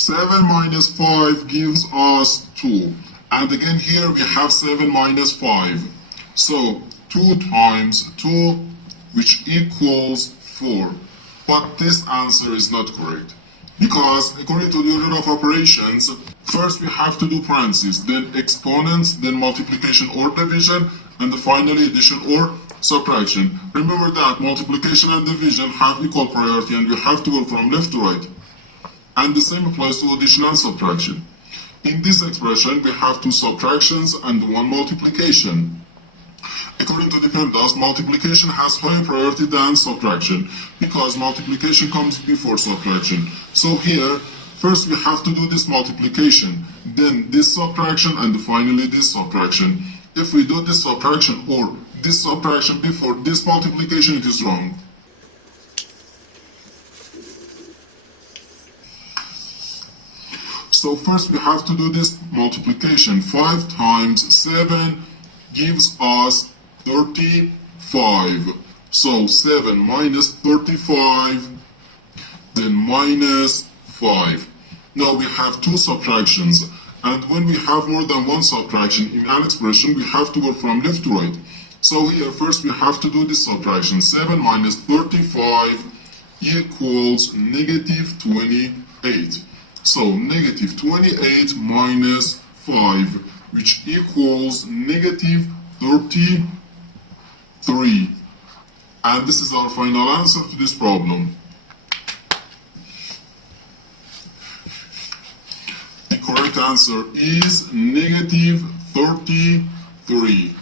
7 minus 5 gives us 2. And again here we have 7 minus 5. So 2 times 2, which equals 4. But this answer is not correct. Because according to the order of operations, first we have to do parentheses, then exponents, then multiplication or division, and finally addition or subtraction. Remember that multiplication and division have equal priority and we have to go from left to right. And the same applies to addition and subtraction. In this expression, we have 2 subtractions and 1 multiplication. According to the PEMDAS, multiplication has higher priority than subtraction because multiplication comes before subtraction. So here, first we have to do this multiplication, then this subtraction, and finally this subtraction. If we do this subtraction or this subtraction before this multiplication, it is wrong. So first we have to do this multiplication. 5 times 7 gives us 35. So 7 minus 35, then minus 5. Now we have 2 subtractions, and when we have more than 1 subtraction in an expression, we have to go from left to right. So here first we have to do this subtraction. 7 minus 35 equals negative 28. So negative 28 minus 5, which equals negative 33. And this is our final answer to this problem. The correct answer is negative 33.